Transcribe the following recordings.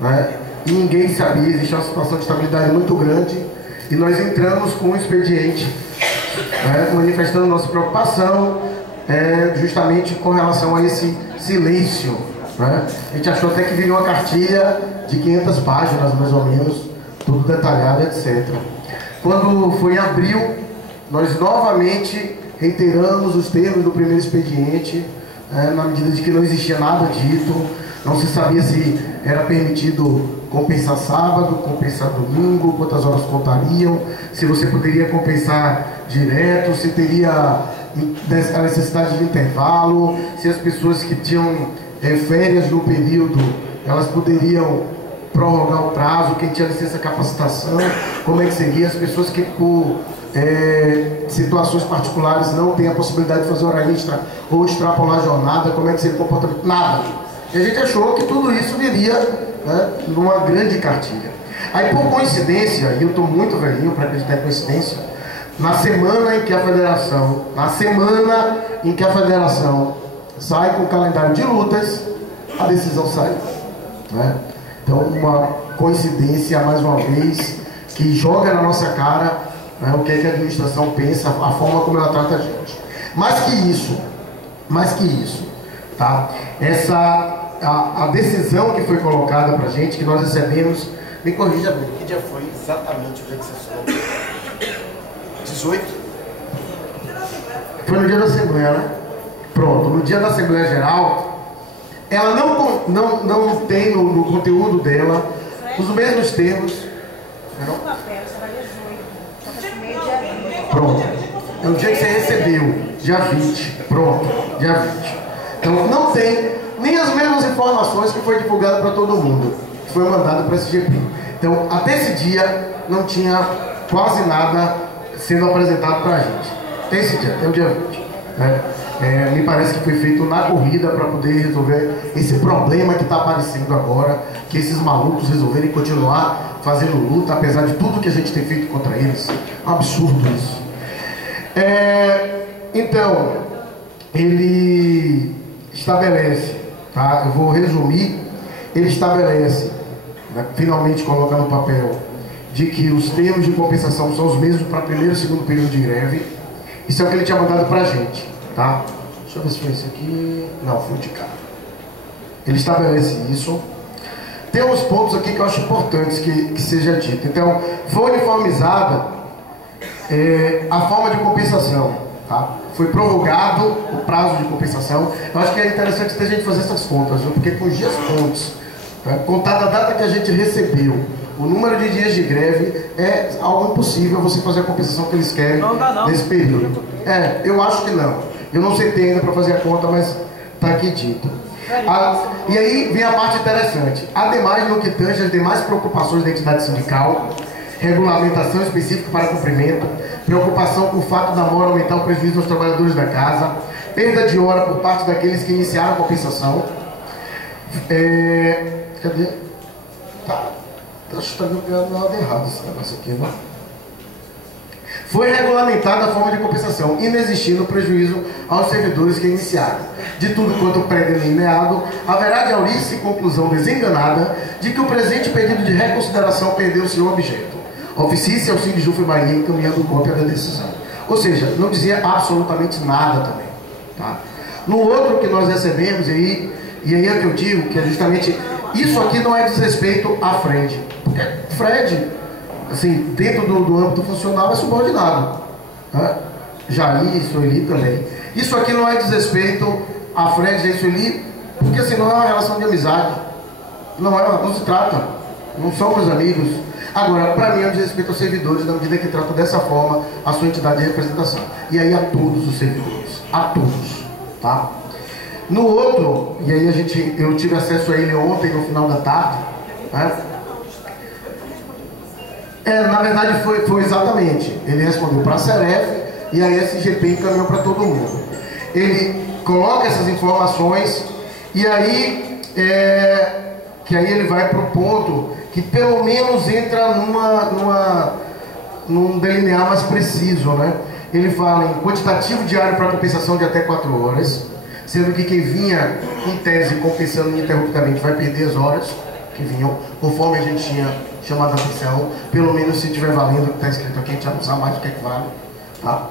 né? E ninguém sabia, existe uma situação de estabilidade muito grande, e nós entramos com um expediente, né, manifestando nossa preocupação, justamente com relação a esse silêncio, né? A gente achou até que viria uma cartilha de 500 páginas, mais ou menos, tudo detalhado, etc. Quando foi em abril, nós novamente reiteramos os termos do primeiro expediente, na medida de que não existia nada dito, não se sabia se era permitido compensar sábado, compensar domingo, quantas horas contariam, se você poderia compensar direto, se teria a necessidade de intervalo, se as pessoas que tinham férias no período, elas poderiam prorrogar o prazo, quem tinha licença capacitação, como é que seria, as pessoas que por situações particulares não têm a possibilidade de fazer hora extra ou extrapolar a jornada, como é que seria o comportamento, nada. E a gente achou que tudo isso viria, né, numa grande cartilha. Aí, por coincidência, e eu estou muito velhinho para acreditar em coincidência, na semana em que a federação sai com o calendário de lutas, a decisão saiu, né? Então, uma coincidência, mais uma vez, que joga na nossa cara, né, o que é que a administração pensa, a forma como ela trata a gente. Mais que isso, tá? A decisão que foi colocada para a gente, que nós recebemos, me corrija bem, que dia foi exatamente o dia que você soube? 18? Foi no dia da Assembleia, né? Pronto, no dia da Assembleia Geral, ela não tem no conteúdo dela os mesmos termos. Pronto, é o dia que você recebeu, dia 20, pronto, dia 20. Então não tem nem as mesmas informações que foi divulgada para todo mundo, que foi mandado para esse GP. Então até esse dia não tinha quase nada sendo apresentado para a gente. Até esse dia, até o dia 20. Né? Me parece que foi feito na corrida para poder resolver esse problema que está aparecendo agora, que esses malucos resolverem continuar fazendo luta, apesar de tudo que a gente tem feito contra eles. Um absurdo isso. Então, ele estabelece, tá? Eu vou resumir, ele estabelece, né, finalmente coloca no papel, de que os termos de compensação são os mesmos para primeiro e segundo período de greve. Isso é o que ele tinha mandado para a gente, tá? Deixa eu ver se foi esse aqui. Não, foi de cá. Ele estabelece isso. Tem uns pontos aqui que eu acho importantes que seja dito. Então, foi uniformizada a forma de compensação, tá? Foi prorrogado o prazo de compensação. Eu acho que é interessante a gente fazer essas contas, viu? Porque com os dias contos, tá? Contada a data que a gente recebeu, o número de dias de greve, é algo impossível você fazer a compensação que eles querem nesse período. Eu acho que não. Eu não sei ter ainda para fazer a conta, mas está aqui dito. E aí vem a parte interessante. Ademais, no que tange as demais preocupações da entidade sindical, regulamentação específica para cumprimento, preocupação com o fato da mora aumentar o prejuízo aos trabalhadores da casa, perda de hora por parte daqueles que iniciaram a compensação. Cadê? Tá. Acho que está vendo nada errado esse negócio aqui, né? Foi regulamentada a forma de compensação, inexistindo prejuízo aos servidores que iniciaram. De tudo quanto pré-delineado, haverá de aurir-se conclusão desenganada de que o presente pedido de reconsideração perdeu seu objeto. Oficie-se ao Sindjuf Bahia encaminhando cópia da decisão. Ou seja, não dizia absolutamente nada também, tá? No outro que nós recebemos, e aí é que eu digo que é justamente isso aqui não é desrespeito à Fred, porque Fred, assim, dentro do âmbito funcional é subordinado, né? Jair, Sueli também. Isso aqui não é desrespeito a Fred e Sueli, porque assim, não é uma relação de amizade, não se trata, não somos amigos. Agora, para mim é um desrespeito aos servidores, na medida que trata dessa forma a sua entidade de representação. E aí a todos os servidores, a todos, tá? No outro, e aí eu tive acesso a ele ontem no final da tarde, né? Na verdade foi exatamente, ele respondeu para a Seref e a SGP encaminhou para todo mundo. Ele coloca essas informações e aí que aí ele vai para o ponto que pelo menos entra num delinear mais preciso, né? Ele fala em quantitativo diário para compensação de até 4 horas, sendo que quem vinha, em tese, compensando ininterruptamente, vai perder as horas que vinham, conforme a gente tinha chamado a atenção, pelo menos se estiver valendo o que está escrito aqui, a gente já não sabe mais o que é que vale. Tá?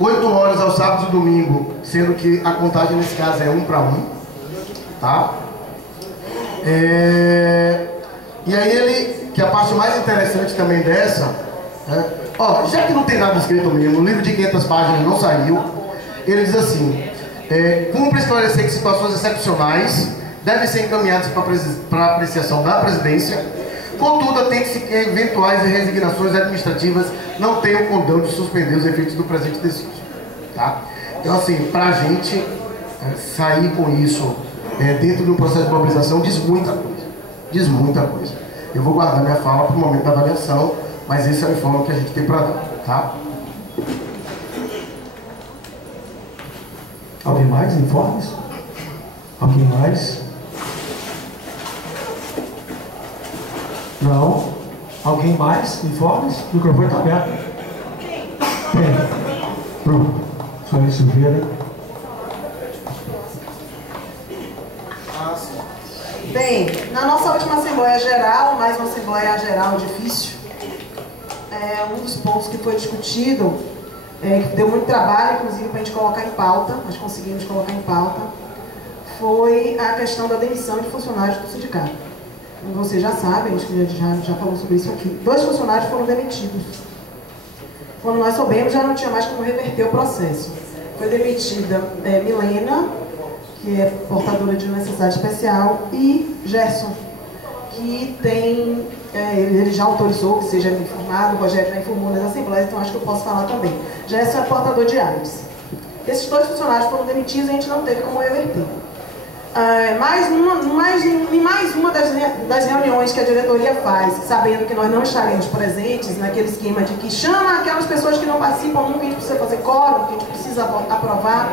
8 horas aos sábados e domingo, sendo que a contagem nesse caso é 1 para 1. Tá? E aí ele, que a parte mais interessante também dessa, ó, já que não tem nada escrito mesmo, o livro de 500 páginas não saiu, ele diz assim, cumpre esclarecer que situações excepcionais devem ser encaminhadas para apreciação da presidência, contudo, atente-se que eventuais resignações administrativas não tenham condão de suspender os efeitos do presente decídio. Tá? Então, assim, para a gente sair com isso dentro de um processo de mobilização diz muita coisa. Diz muita coisa. Eu vou guardar minha fala para o momento da avaliação, mas esse é o informe que a gente tem para dar. Tá? Alguém mais? Informes? Alguém mais? Não. Alguém mais? Informes? O microfone está aberto. Pronto. Sônia Silveira. Bem, na nossa última Assembleia Geral, mais uma Assembleia Geral difícil, um dos pontos que foi discutido, que deu muito trabalho, inclusive, para a gente colocar em pauta, nós conseguimos colocar em pauta, foi a questão da demissão de funcionários do sindicato. Como vocês já sabem, a gente já falou sobre isso aqui. 2 funcionários foram demitidos. Quando nós soubemos, já não tinha mais como reverter o processo. Foi demitida Milena, que é portadora de necessidade especial, e Gerson, que tem, ele já autorizou que seja informado, o Rogério já informou nas assembleias, então acho que eu posso falar também. Gerson é portador de AIDS. Esses 2 funcionários foram demitidos e a gente não teve como reverter. Em mais uma das reuniões que a diretoria faz, sabendo que nós não estaremos presentes naquele esquema de que chama aquelas pessoas que não participam nunca, que a gente precisa fazer quórum, que a gente precisa aprovar,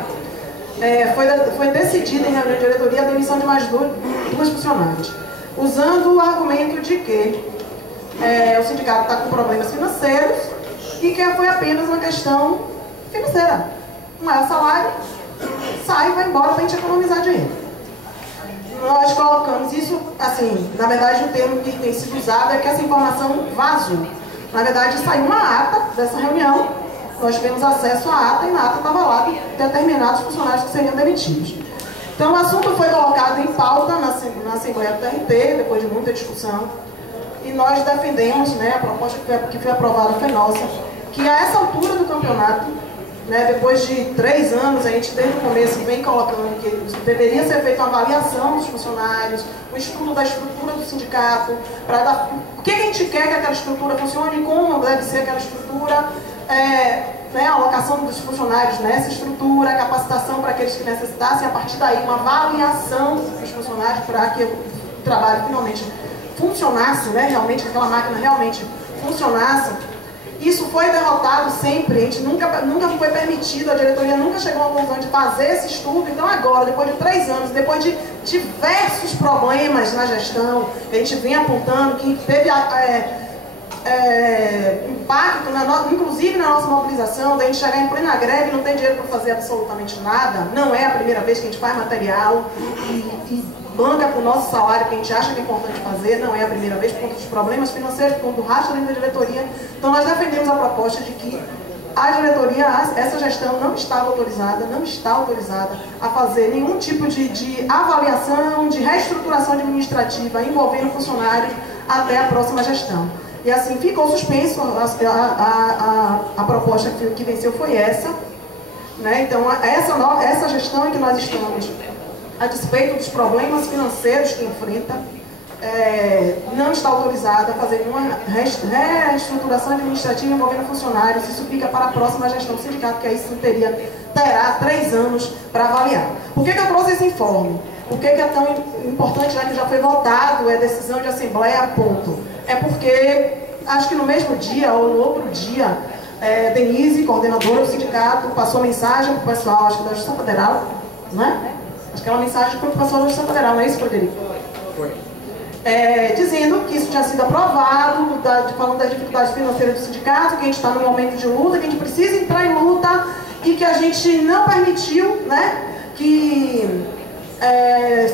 foi decidida em reunião de diretoria a demissão de mais 2 funcionários, usando o argumento de que o sindicato está com problemas financeiros e que foi apenas uma questão financeira. Um maior salário, sai e vai embora para a gente economizar dinheiro. Nós colocamos isso, assim, na verdade o termo que tem sido usado é que essa informação vazou. Na verdade saiu uma ata dessa reunião, nós tivemos acesso à ata e na ata estava lá determinados funcionários que seriam demitidos. Então o assunto foi colocado em pauta na Assembleia do TRT, depois de muita discussão, e nós defendemos, a proposta que foi aprovada foi nossa, que a essa altura do campeonato, depois de 3 anos, a gente desde o começo vem colocando que deveria ser feita uma avaliação dos funcionários, um estudo da estrutura do sindicato, para dar o que a gente quer que aquela estrutura funcione, como deve ser aquela estrutura, a alocação dos funcionários nessa estrutura, a capacitação para aqueles que necessitassem, a partir daí uma avaliação dos funcionários para que o trabalho finalmente funcionasse, realmente, que aquela máquina realmente funcionasse. Isso foi derrotado sempre, a gente nunca foi permitido, a diretoria nunca chegou à conclusão de fazer esse estudo. Então agora, depois de 3 anos, depois de diversos problemas na gestão, a gente vem apontando que teve impacto, inclusive na nossa mobilização, da gente chegar em plena greve e não ter dinheiro para fazer absolutamente nada. Não é a primeira vez que a gente faz material e banca com o nosso salário, que a gente acha que é importante fazer, não é a primeira vez, por conta dos problemas financeiros, por conta do rastro dentro da diretoria. Então nós defendemos a proposta de que a diretoria, essa gestão não está autorizada a fazer nenhum tipo de avaliação, de reestruturação administrativa envolvendo funcionários até a próxima gestão. E assim ficou suspenso, a proposta que venceu foi essa. Então essa gestão em que nós estamos, a despeito dos problemas financeiros que enfrenta, não está autorizada a fazer uma reestruturação administrativa envolvendo funcionários. Isso fica para a próxima gestão do sindicato, que aí sim terá 3 anos para avaliar. Por que eu trouxe esse informe? Por que é tão importante, já que já foi votado, é decisão de assembleia, ponto? É porque, acho que no mesmo dia ou no outro dia, Denise, coordenadora do sindicato, passou mensagem para o pessoal, acho que da Justiça Federal, né? Acho que é uma mensagem para o pessoal da Justiça Federal, não é isso, Frederico? Foi. Dizendo que isso tinha sido aprovado, falando das dificuldades financeiras do sindicato, que a gente está num momento de luta, que a gente precisa entrar em luta e que a gente não permitiu, né, que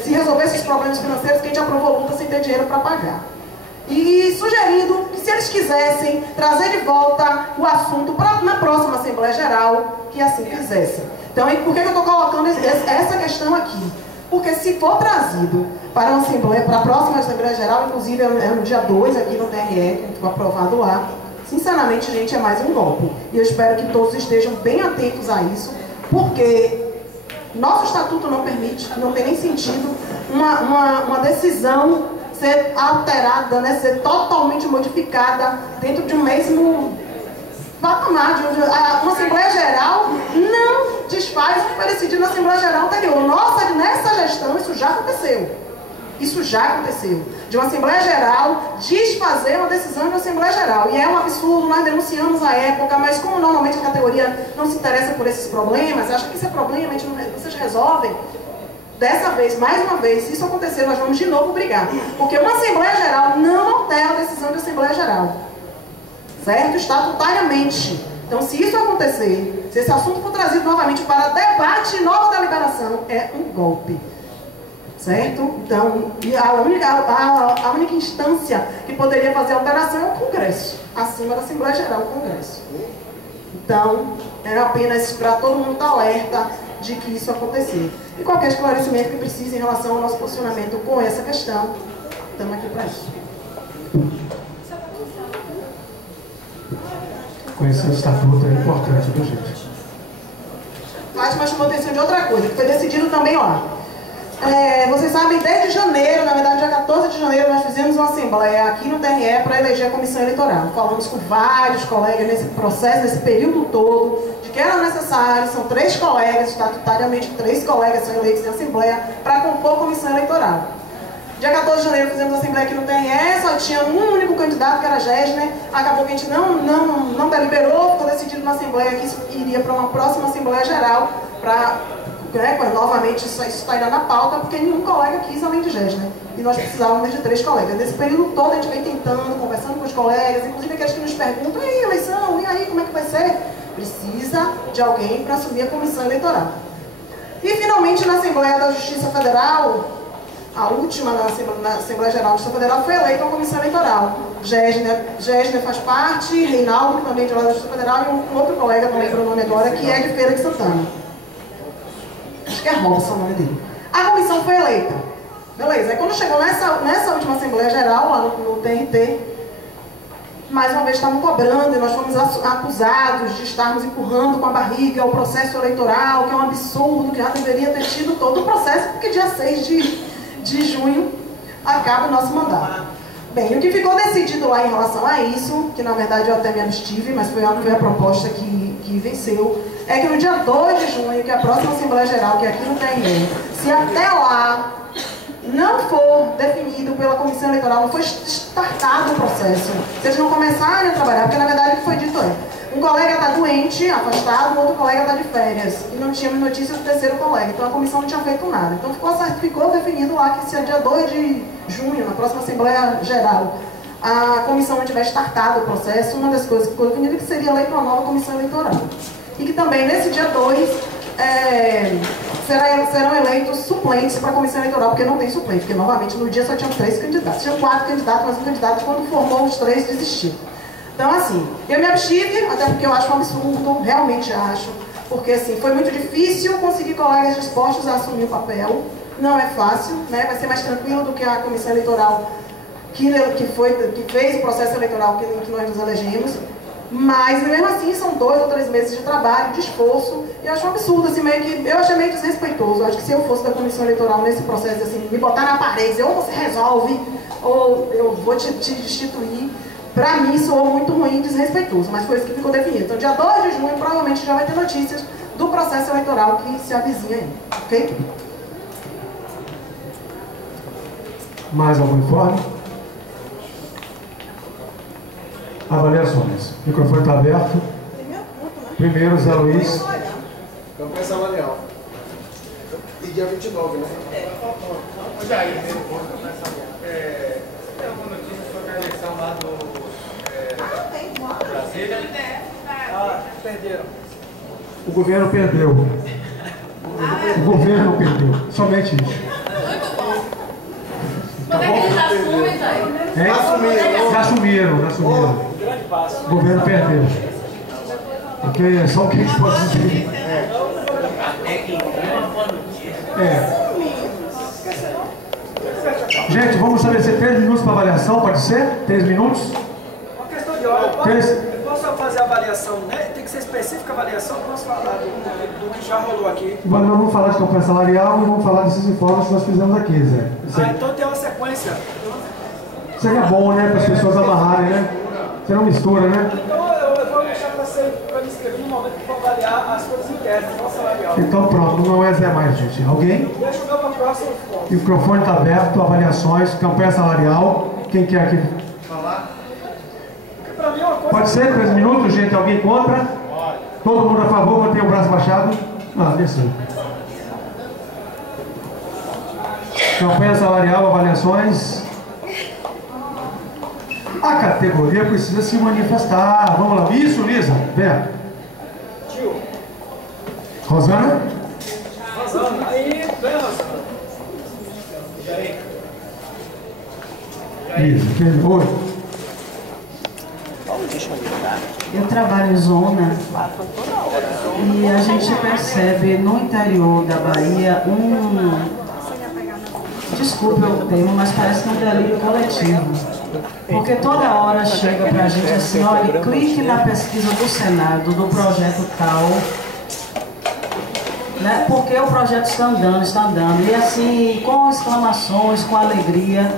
se resolvesse os problemas financeiros, que a gente aprovou luta sem ter dinheiro para pagar. E sugerindo que, se eles quisessem trazer de volta o assunto na próxima Assembleia Geral, que assim fizessem. Então, por que eu estou colocando essa questão aqui? Porque se for trazido para uma Assembleia, para a próxima Assembleia Geral, inclusive é no dia 2 aqui no TRE, que foi aprovado lá, sinceramente, gente, é mais um golpe. E eu espero que todos estejam bem atentos a isso, porque nosso estatuto não permite, não tem nem sentido uma decisão ser alterada, né, ser totalmente modificada dentro de um mesmo patamar. Uma Assembleia Geral não desfaz o que foi decidido na Assembleia Geral anterior. Nessa gestão, isso já aconteceu. Isso já aconteceu. De uma Assembleia Geral desfazer uma decisão de uma Assembleia Geral. E é um absurdo, nós denunciamos à época, mas como normalmente a categoria não se interessa por esses problemas, acha que isso é problema, vocês resolvem. Dessa vez, mais uma vez, se isso acontecer, nós vamos de novo brigar. Porque uma Assembleia Geral não altera a decisão de Assembleia Geral. Certo? Estatutariamente. Então, se isso acontecer, se esse assunto for trazido novamente para debate e nova deliberação, é um golpe. Certo? Então, a única instância que poderia fazer alteração é o Congresso. Acima da Assembleia Geral, o Congresso. Então, era apenas para todo mundo estar alerta de que isso acontecer. E qualquer esclarecimento que precise em relação ao nosso posicionamento com essa questão, estamos aqui para isso. Conhecer o estatuto é importante, viu, gente? Fátima chamou atenção de outra coisa, que foi decidido também lá. Vocês sabem, desde janeiro, na verdade, dia 14 de janeiro, nós fizemos uma assembleia aqui no TRE para eleger a comissão eleitoral. Falamos com vários colegas nesse processo, nesse período todo, de que era necessário, são 3 colegas, estatutariamente 3 colegas são eleitos em assembleia para compor a comissão eleitoral. Dia 14 de janeiro fizemos a assembleia aqui no TRE, só tinha um único candidato, que era Gesner. Acabou que a gente não deliberou, ficou decidido na assembleia que isso iria para uma próxima Assembleia Geral, para, novamente, isso está ainda na pauta, porque nenhum colega quis além de Gesner. E nós precisávamos de 3 colegas. Nesse período todo a gente vem tentando, conversando com os colegas, inclusive aqueles que nos perguntam, e aí, eleição, e aí, como é que vai ser? Precisa de alguém para assumir a comissão eleitoral. E finalmente, na Assembleia da Justiça Federal, a última na Assembleia Geral da Justiça Federal, foi eleita uma comissão eleitoral. Gesner faz parte, Reinaldo, que também é de lá da Justiça Federal, e um outro colega, não lembro o nome agora, que é de Feira de Santana. Acho que é Robson o nome dele. A comissão foi eleita. Beleza. Aí quando chegou nessa última Assembleia Geral, lá no TRT, mais uma vez estavam cobrando, e nós fomos acusados de estarmos empurrando com a barriga o processo eleitoral, que é um absurdo, que já deveria ter tido todo o processo, porque dia 6 de junho acaba o nosso mandato. Bem, o que ficou decidido lá em relação a isso, que na verdade eu até me abstive, mas foi a proposta que venceu, é que no dia 2 de junho, que é a próxima Assembleia Geral, que é aqui no TRE, se até lá não for definido pela Comissão Eleitoral, não for startado o processo, se eles não começarem a trabalhar, porque na verdade o que foi dito um colega está doente, afastado, o outro colega está de férias, e não tínhamos notícias do terceiro colega, então a comissão não tinha feito nada. Então ficou definido lá que se é dia 2 de junho, na próxima Assembleia Geral, a comissão não tiver startado o processo, uma das coisas que ficou definida é que seria eleita uma nova comissão eleitoral. E que também nesse dia 2 serão eleitos suplentes para a comissão eleitoral, porque não tem suplente, porque novamente no dia só tinham 3 candidatos. Tinham 4 candidatos, mas um candidato, quando formou os 3, desistiu. Então, assim, eu me abstive, até porque eu acho um absurdo, realmente acho, porque, assim, foi muito difícil conseguir colegas dispostos a assumir o papel, não é fácil, né? Vai ser mais tranquilo do que a comissão eleitoral que fez o processo eleitoral que nós nos elegemos, mas, mesmo assim, são 2 ou 3 meses de trabalho, de esforço, e eu acho um absurdo, assim, eu achei meio desrespeitoso. Eu acho que se eu fosse da comissão eleitoral nesse processo, assim, me botar na parede, dizer, ou você resolve, ou eu vou te destituir. Para mim, soou muito ruim e desrespeitoso, mas foi isso que ficou definido. Então, dia 2 de junho, provavelmente já vai ter notícias do processo eleitoral que se avizinha aí, ok? Mais algum informe? Avaliações. O microfone está aberto. Primeiro, Zé Luiz. Campanha salarial. E dia 29, né? Jair, tem alguma notícia sobre a eleição lá do Brasília? Perderam. O governo perdeu. O governo perdeu. Somente isso. Quando é que eles assumem, Jair? Já assumiram. O governo perdeu. Ok? É só o que a gente pode dizer. Gente, vamos estabelecer 3 minutos para avaliação, pode ser? 3 minutos? Uma questão de ordem. Posso fazer a avaliação, né? Tem que ser específica a avaliação, posso falar do que já rolou aqui. Mas nós vamos falar de campanha salarial e vamos falar desses informes que nós fizemos aqui, Zé. Então tem uma sequência. Seria bom, né, para as pessoas amarrarem, né? Você não mistura, né? Então eu vou deixar para me inscrever no momento que for avaliar as coisas internas, não salarial. Então pronto, não é Zé mais, gente. Alguém? Deixa eu ver para o próximo. O microfone está aberto, avaliações, campanha salarial. Quem quer aqui? Para mim é uma coisa... Pode ser? 3 minutos, gente? Alguém contra? Todo mundo a favor? Mantém o braço baixado? Desceu. Campanha salarial, avaliações. A categoria precisa se manifestar. Vamos lá. Isso, Lisa? Vem. Tio. Rosana? Rosana. Aí, vem, Rosana. Lisa. Oi. Eu trabalho em zona e a gente percebe no interior da Bahia desculpe o termo, mas parece que é um delírio coletivo. Porque toda hora chega pra gente assim, olha, clique na pesquisa do Senado, do projeto tal, né? Porque o projeto está andando. E assim, com exclamações, com alegria,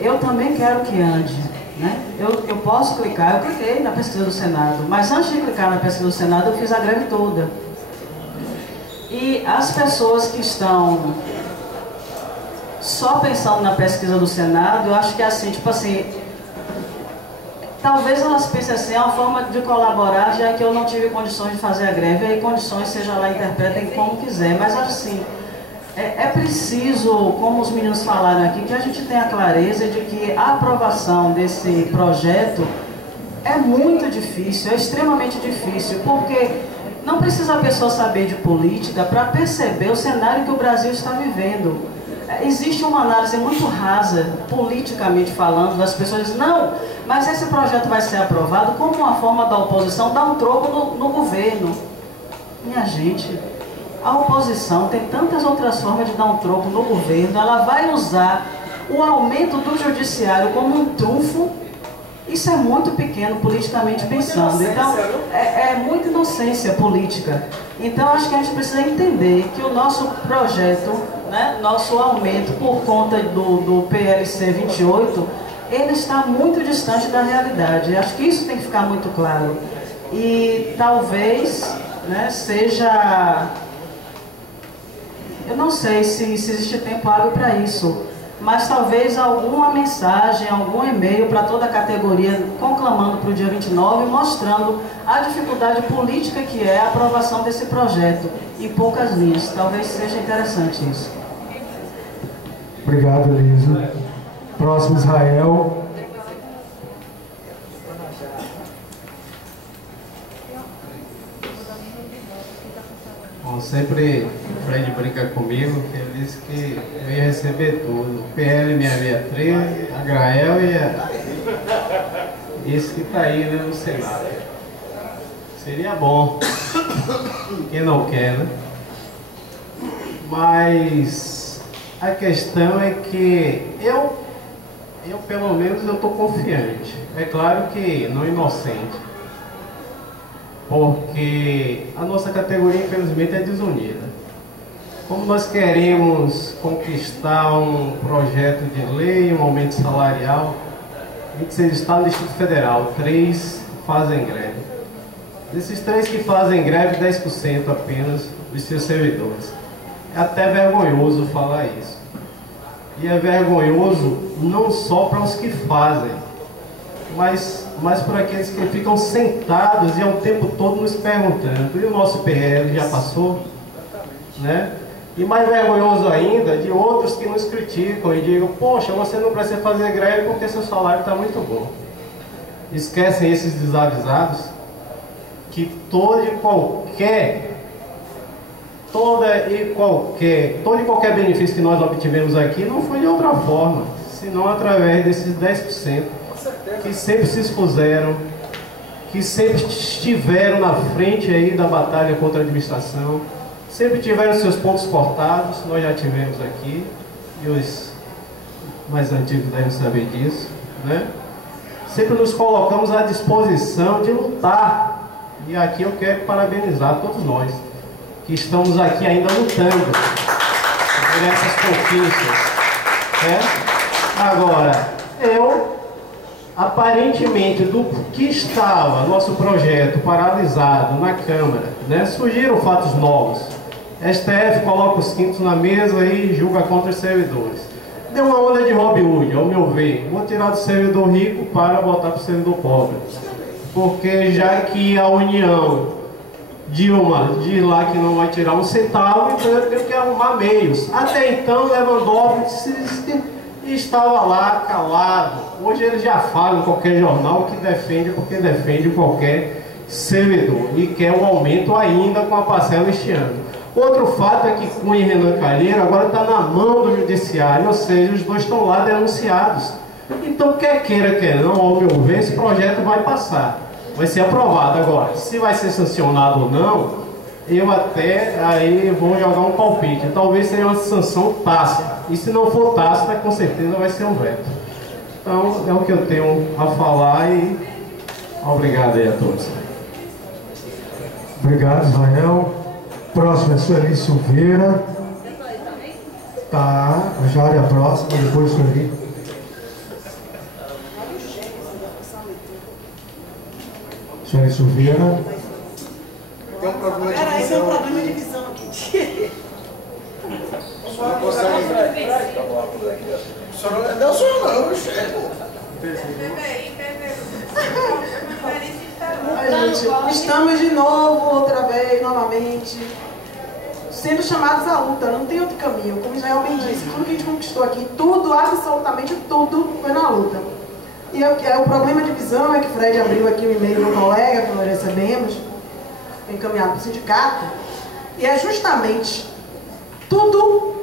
eu também quero que ande. Né? Eu posso clicar, eu cliquei na pesquisa do Senado, mas antes de clicar na pesquisa do Senado, eu fiz a greve toda. E as pessoas que estão só pensando na pesquisa do Senado, eu acho que é assim, tipo assim, talvez elas pensem assim, é uma forma de colaborar, já que eu não tive condições de fazer a greve, aí condições, seja lá, interpretem como quiser, mas assim, é preciso, como os meninos falaram aqui, que a gente tenha clareza de que a aprovação desse projeto é muito difícil, é extremamente difícil, porque não precisa a pessoa saber de política para perceber o cenário que o Brasil está vivendo. Existe uma análise muito rasa, politicamente falando, das pessoas dizem, não, mas esse projeto vai ser aprovado como uma forma da oposição dar um troco no governo. Minha gente, a oposição tem tantas outras formas de dar um troco no governo, ela vai usar o aumento do judiciário como um trunfo. Isso é muito pequeno, politicamente pensando. Então, é muita inocência política. Então, acho que a gente precisa entender que o nosso projeto, né, nosso aumento por conta do PLC 28, ele está muito distante da realidade. Acho que isso tem que ficar muito claro. E talvez, né, seja... Eu não sei se existe tempo hábil para isso, mas talvez alguma mensagem, algum e-mail para toda a categoria, conclamando para o dia 29, mostrando a dificuldade política que é a aprovação desse projeto, em poucas linhas. Talvez seja interessante isso. Obrigado, Elisa. Próximo, Israel. Bom, sempre o Fred brinca comigo, que ele disse que eu ia receber tudo. PL 663, a Grael e esse que está aí, né, no Senado. Seria bom, quem não quer, né? Mas a questão é que eu pelo menos, eu estou confiante. É claro que não inocente, porque a nossa categoria, infelizmente, é desunida. Como nós queremos conquistar um projeto de lei, um aumento salarial, 26 estados e Distrito Federal, 3 fazem greve. Desses 3 que fazem greve, 10% apenas dos seus servidores. É até vergonhoso falar isso. E é vergonhoso não só para os que fazem, mas para aqueles que ficam sentados e ao tempo todo nos perguntando. E o nosso PL já passou, né? E mais vergonhoso ainda, de outros que nos criticam e digam, poxa, você não precisa fazer greve porque seu salário está muito bom. Esquecem esses desavisados. que todo e qualquer benefício que nós obtivemos aqui não foi de outra forma, senão através desses 10% que sempre se expuseram, que sempre estiveram na frente aí da batalha contra a administração, sempre tiveram seus pontos cortados, nós já tivemos aqui, e os mais antigos devem saber disso, né? Sempre nos colocamos à disposição de lutar, e aqui eu quero parabenizar todos nós, que estamos aqui ainda lutando por essas conquistas, né? Agora, aparentemente, do que estava nosso projeto paralisado na Câmara, né, surgiram fatos novos. STF coloca os quintos na mesa e julga contra os servidores. Deu uma onda de Robin Hood, ao meu ver. Vou tirar do servidor rico para botar para o servidor pobre. Porque já que a União Dilma diz lá que não vai tirar um centavo, então eu tenho que arrumar meios. Até então, Lewandowski estava lá calado. Hoje ele já fala em qualquer jornal que defende, porque defende qualquer servidor e quer um aumento ainda com a parcela este ano. Outro fato é que Cunha e Renan Calheiro agora está na mão do judiciário, ou seja, os dois estão lá denunciados. Então, quer queira, quer não, ao meu ver, esse projeto vai passar, vai ser aprovado. Agora, se vai ser sancionado ou não, eu até aí vou jogar um palpite. Talvez seja uma sanção tácita, e se não for tácita, com certeza vai ser um veto. Então, é o que eu tenho a falar e obrigado aí a todos. Obrigado, Israel. Próximo é Sueli Silveira. Tá, já é a próxima, depois Sueli. Sueli Silveira. Tem um problema de Peraí, tem um visão. problema de visão aqui. Não consegue. Não, o senhor não, o chefe. Ai, gente, estamos de novo, outra vez, novamente, sendo chamados à luta, não tem outro caminho. Como Israel bem disse, tudo que a gente conquistou aqui, tudo, absolutamente tudo, foi na luta. E o problema de visão é que o Fred abriu aqui o e-mail do colega que nós recebemos, encaminhado para o sindicato, e é justamente tudo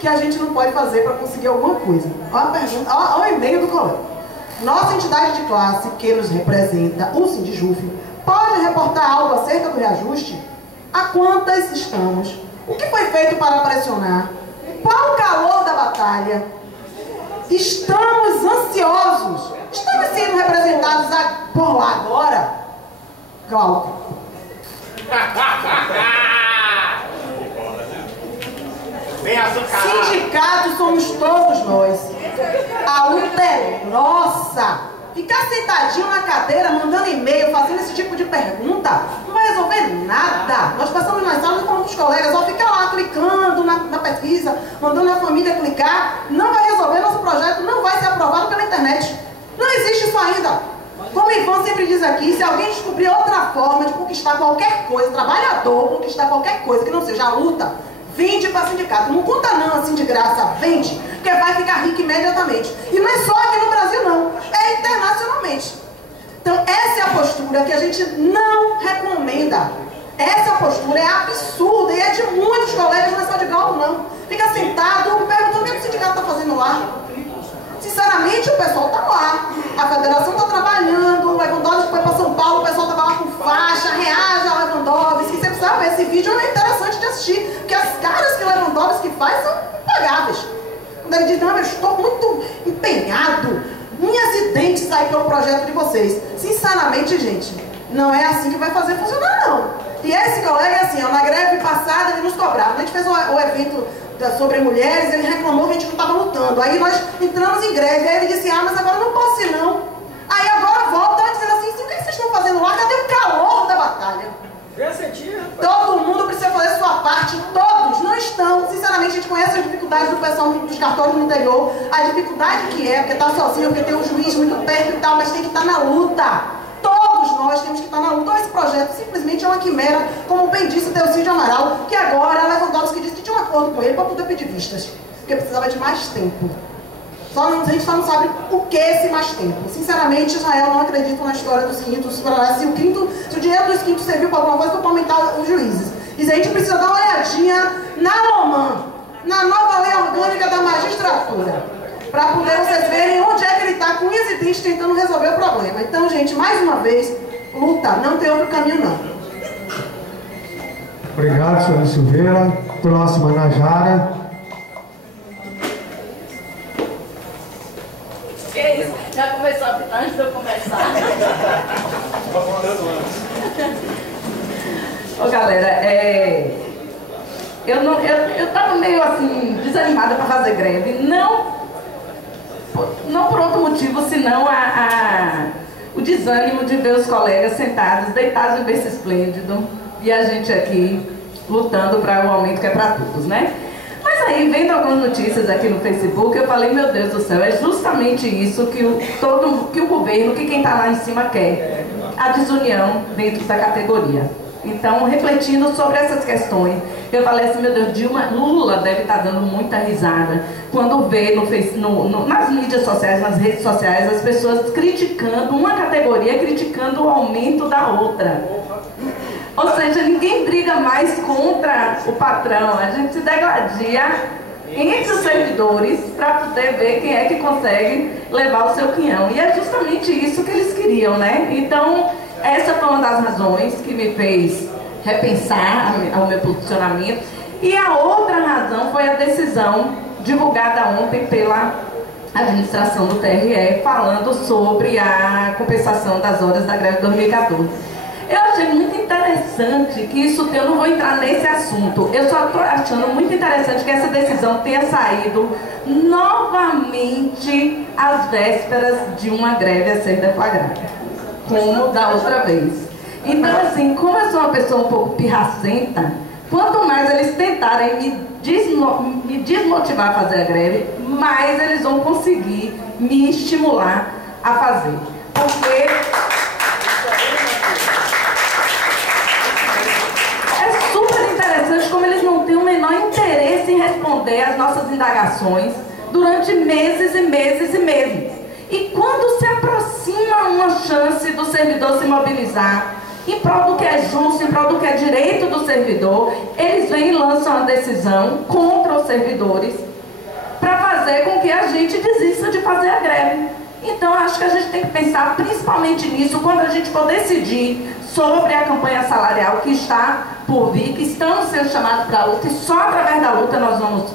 que a gente não pode fazer para conseguir alguma coisa. Olha a pergunta, olha o e-mail do colega. Nossa entidade de classe que nos representa, o Sindijuf, pode reportar algo acerca do reajuste? A quantas estamos? O que foi feito para pressionar? Qual o calor da batalha? Estamos ansiosos. Estamos sendo representados por lá agora? Glauco. Sindicato somos todos nós. A luta é nossa. Ficar sentadinho na cadeira, mandando e-mail, fazendo esse tipo de pergunta, não vai resolver nada. Nós passamos nas aulas e falamos para os colegas, ó, fica lá clicando na pesquisa, mandando a família clicar, não vai resolver, nosso projeto não vai ser aprovado pela internet. Não existe isso ainda. Como o Ivan sempre diz aqui, se alguém descobrir outra forma de conquistar qualquer coisa, trabalhador, conquistar qualquer coisa que não seja a luta, vende para sindicato. Não conta não assim de graça, vende, porque vai ficar rico imediatamente. E não é só aqui no Brasil não, é internacionalmente. Então essa é a postura que a gente não recomenda. Essa postura é absurda e é de muitos colegas, não é só de Galo não. Fica sentado perguntando o que o sindicato está fazendo lá. Sinceramente, o pessoal está lá, a federação está trabalhando, o Lewandowski foi para São Paulo, o pessoal estava lá com faixa, reage a Lewandowski. Você precisa ver, esse vídeo é interessante de assistir, porque as caras que o Lewandowski faz são impagáveis. Quando ele diz, não, eu estou muito empenhado, unhas e dentes aí pelo projeto de vocês. Sinceramente, gente, não é assim que vai fazer funcionar, não. E esse colega, assim, na greve passada, ele nos cobrava. A gente fez o evento sobre mulheres, ele reclamou que a gente não estava lutando. Aí nós entramos em greve, aí ele disse, mas agora não posso ir não. Aí agora volta dizendo assim, o que vocês estão fazendo lá? Cadê o calor da batalha? Todo mundo precisa fazer sua parte, todos não estão. Sinceramente, a gente conhece as dificuldades do pessoal dos cartórios no interior, a dificuldade que é, porque está sozinho, porque tem um juiz muito perto e tal, mas tem que estar na luta. Todos nós temos que estar na luta. Então esse projeto simplesmente é uma quimera, como bem disse o Teocídio Amaral, que agora a Lewandowski disse que tinha um acordo com ele para poder pedir vistas, porque precisava de mais tempo. A gente só não sabe o que esse mais tempo. Sinceramente, Israel, não acredito na história dos quintos. Se o dinheiro dos quintos serviu para alguma coisa, para aumentar os juízes. E a gente precisa dar uma olhadinha na LOMAN, na nova lei orgânica da magistratura, para poder vocês verem onde é que ele está com unhas e dentes tentando resolver o problema. Então, gente, mais uma vez, luta, não tem outro caminho não. Obrigado, senhora Silveira. Próxima, Najara. Que isso? Já começou a apitar antes de eu começar. Ô galera, eu tava meio assim, desanimada para fazer greve. Não por outro motivo, senão o desânimo de ver os colegas sentados, deitados em berço esplêndido, e a gente aqui lutando para o aumento que é para todos, né? Mas aí, vendo algumas notícias aqui no Facebook, eu falei, meu Deus do céu, é justamente isso que o governo, que quem está lá em cima quer, a desunião dentro da categoria. Então, refletindo sobre essas questões, eu falei assim, meu Deus, Lula deve estar dando muita risada quando vê nas mídias sociais, nas redes sociais, as pessoas criticando uma categoria, criticando o aumento da outra. Ou seja, ninguém briga mais contra o patrão, a gente se degladia entre os servidores para poder ver quem é que consegue levar o seu quinhão. E é justamente isso que eles queriam, né? Então, essa foi uma das razões que me fez repensar o meu posicionamento. E a outra razão foi a decisão divulgada ontem pela administração do TRE, falando sobre a compensação das horas da greve de 2014. Eu achei muito interessante que isso, eu não vou entrar nesse assunto, eu só estou achando muito interessante que essa decisão tenha saído novamente às vésperas de uma greve a ser deflagrada, como da outra vez. Então, assim, como eu sou uma pessoa um pouco pirracenta, quanto mais eles tentarem me desmotivar a fazer a greve, mais eles vão conseguir me estimular a fazer. Porque como eles não têm o menor interesse em responder às nossas indagações durante meses e meses e meses. E quando se aproxima uma chance do servidor se mobilizar em prol do que é justo, em prol do que é direito do servidor, eles vêm e lançam a decisão contra os servidores para fazer com que a gente desista de fazer a greve. Então, acho que a gente tem que pensar principalmente nisso quando a gente for decidir sobre a campanha salarial que está por vir, que estamos sendo chamados para a luta, e só através da luta nós vamos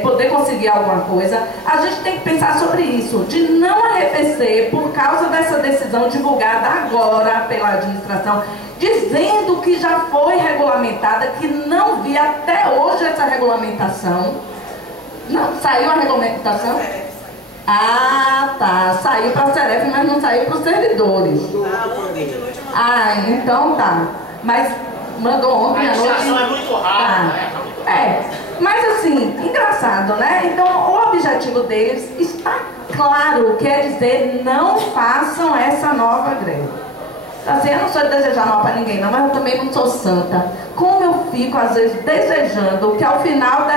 poder conseguir alguma coisa. A gente tem que pensar sobre isso, de não arrefecer por causa dessa decisão divulgada agora pela administração, dizendo que já foi regulamentada, que não vi até hoje essa regulamentação. Não, saiu a regulamentação? Ah, tá. Saiu para a Seref, mas não saiu para os servidores. Ah, então tá. Mas mandou ontem à noite. A legislação é muito rápida, né? Mas assim, engraçado, né? Então, o objetivo deles está claro, quer dizer, não façam essa nova greve. Assim, eu não sou de desejar mal para ninguém, não, mas eu também não sou santa. Como eu fico, às vezes, desejando que ao final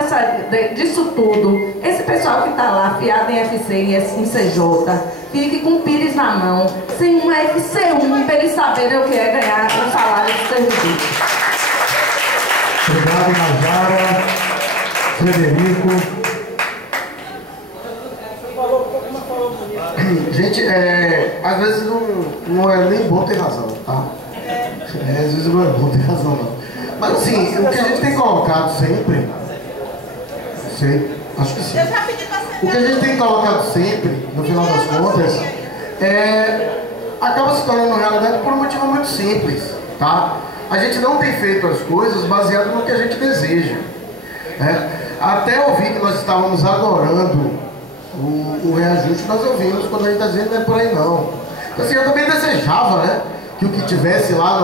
disso tudo, esse pessoal que está lá, fiado em FC e em CJ, fique com o pires na mão, sem um FC1, para eles saberem o que é ganhar um salário de serviço. Obrigado, Najara. Frederico. Gente, às vezes não é nem bom ter razão, tá? Às vezes não é bom ter razão, não. Mas assim, o que a gente tem colocado sempre, acho que sim. O que a gente tem colocado sempre, no final das contas, acaba se tornando realidade por um motivo muito simples, tá? A gente não tem feito as coisas baseado no que a gente deseja. Até ouvir que nós estávamos adorando o reajuste, nós ouvimos quando a gente está dizendo não é por aí não. Então, assim, eu também desejava, né, que o que tivesse lá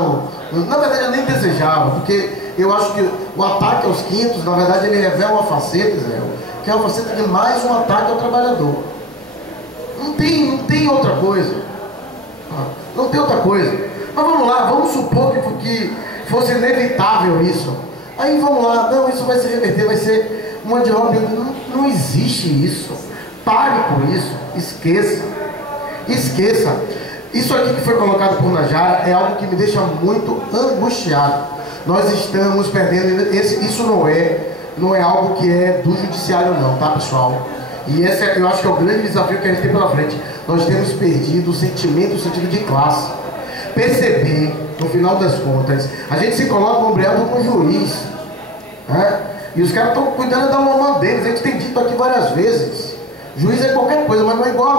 na verdade eu nem desejava, porque eu acho que o ataque aos quintos, na verdade, ele revela uma faceta, Zé, que é uma faceta de mais um ataque ao trabalhador. Não tem outra coisa. Não tem outra coisa. Mas vamos lá, vamos supor que fosse inevitável isso. Aí vamos lá, não, isso vai se reverter, vai ser uma de obra. Não existe isso. Pare por isso, esqueça. Esqueça. Isso aqui que foi colocado por Najara é algo que me deixa muito angustiado. Nós estamos perdendo, isso não é algo que é do judiciário não, tá, pessoal? E esse eu acho que é o grande desafio que a gente tem pela frente. Nós temos perdido o sentido de classe. Perceber, no final das contas, a gente se coloca ombreado com o juiz, né? E os caras estão cuidando da mamãe deles. A gente tem dito aqui várias vezes. Juiz é qualquer coisa, mas não é igual a